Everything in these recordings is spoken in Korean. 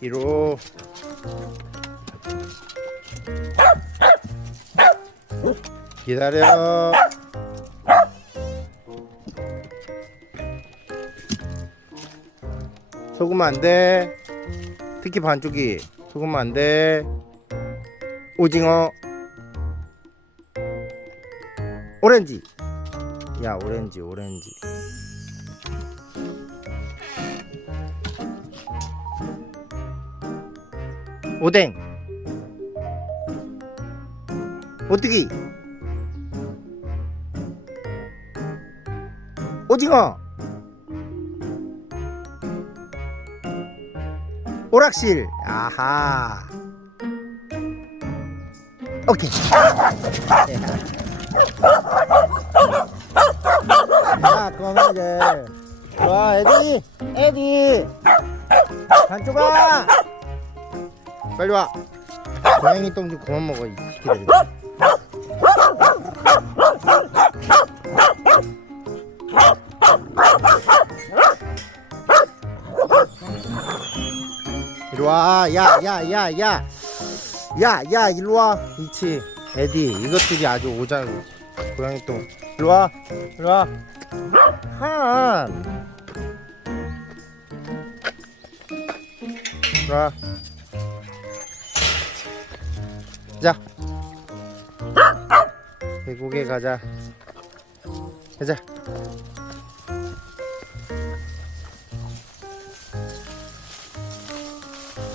뒤로. 기다려. 속으면 안 돼. 특히 반쪽이 속으면 안 돼. 오징어. 오렌지. 야, 오렌지. 오뎅. 오뚜기. 오징어. 오락실. 아하. 오케이. 야, 그만하게. 좋아, 에디. 반쪽아. 빨리 와. 고양이 똥 좀 그만 먹어, 이 새끼들. 이리 와. 야, 이리 와. 이치. 에디, 이것들이 아주 오장 고양이 똥. 이리 와. 한. 이리 와. 자, 계곡에 가자.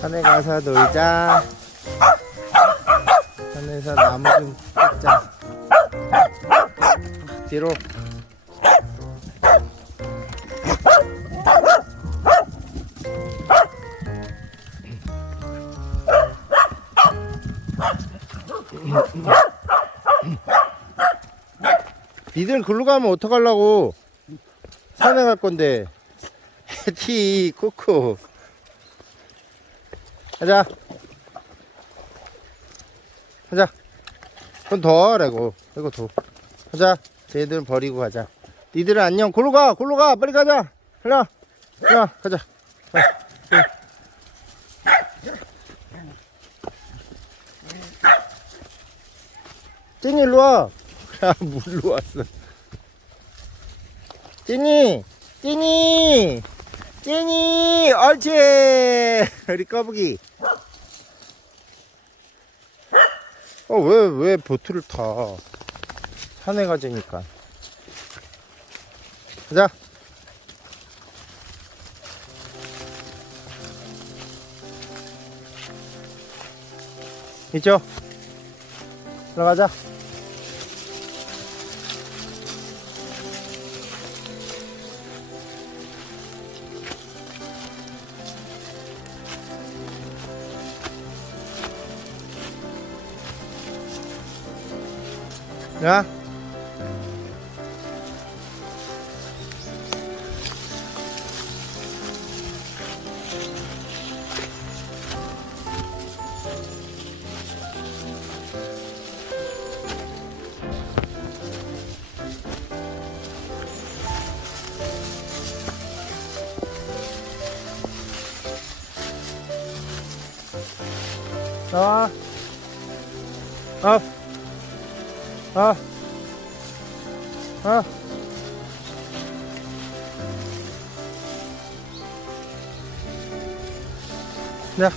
산에 가서 놀자. 산에서 나무 좀 뜯자. 뒤로. 니들 글로 가면 어떡하려고. 산에 갈 건데. 티 쿠쿠. 가자. 그럼 더 하라고. 이거 더. 가자. 쟤들은 버리고 가자. 니들은 안녕. 골로 가. 빨리 가자. 일로와. 가자. 찐이 일로와. 물로 왔어. 찐이. 옳지. 우리 거북이. 왜 보트를 타. 산에 가자니까. 가자. 이쪽 들어가자. 야. 나와. 야.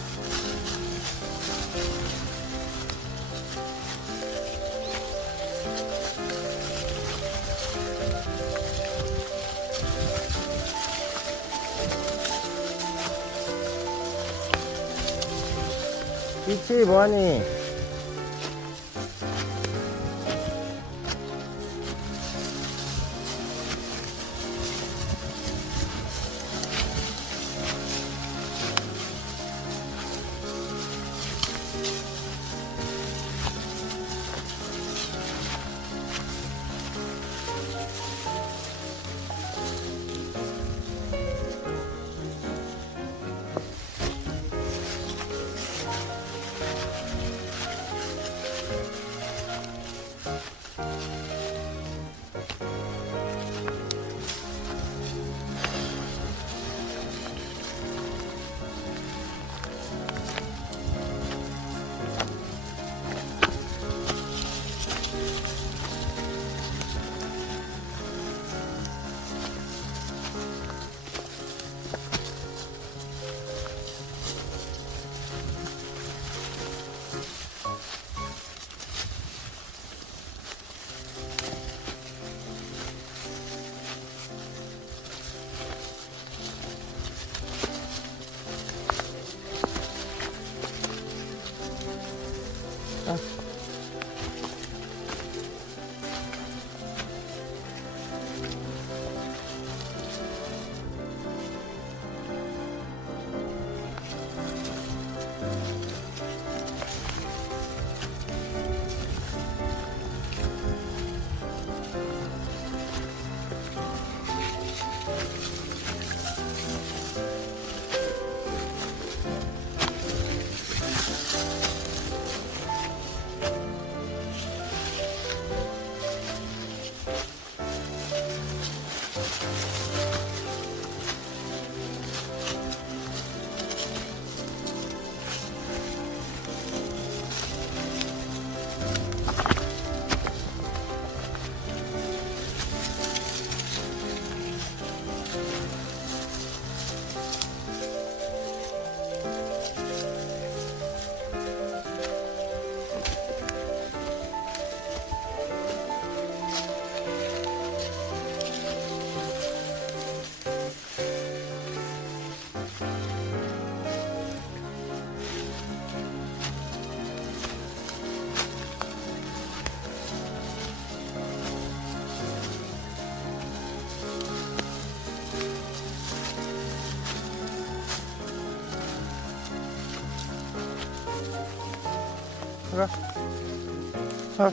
이치 뭐하니? 들어가. 어.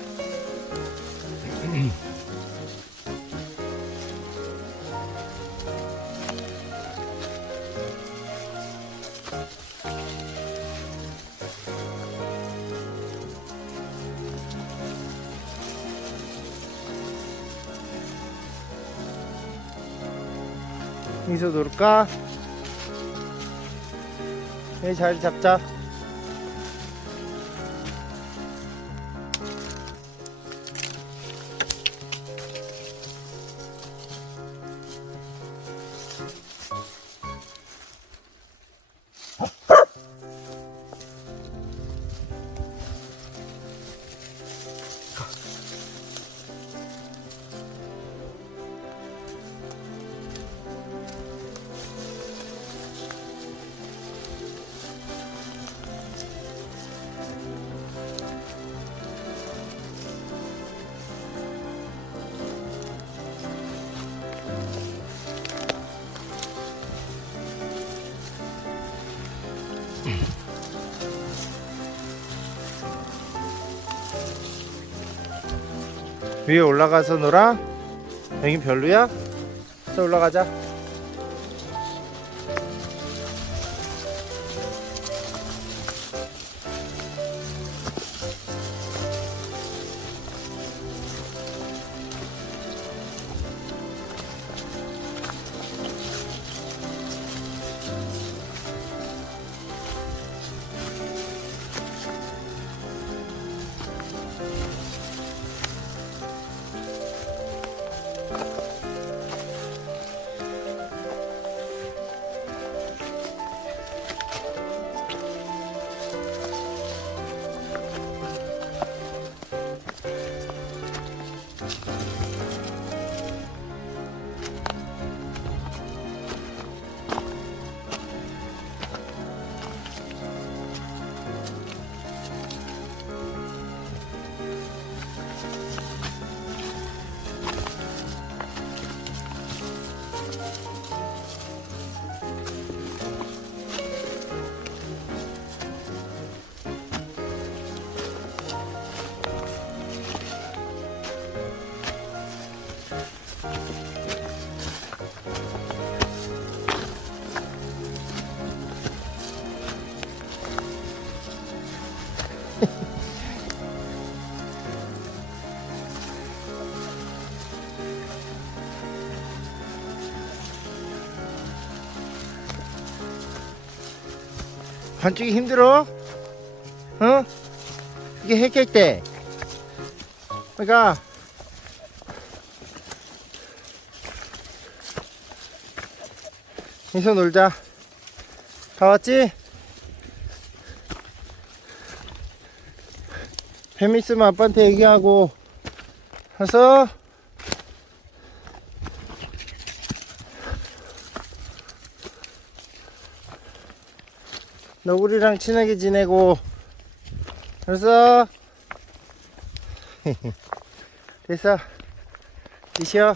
여기서 놀까? 여기 자리 잡자. 위에 올라가서 놀아? 여긴 별로야? 또 올라가자. 반쪽이 힘들어? 어? 이게 해결 때. 그러니까 여기서 놀자. 다 왔지? 뱀 있으면 아빠한테 얘기하고 가서 너구리랑 친하게 지내고. 알았어? 됐어. 이제 쉬어.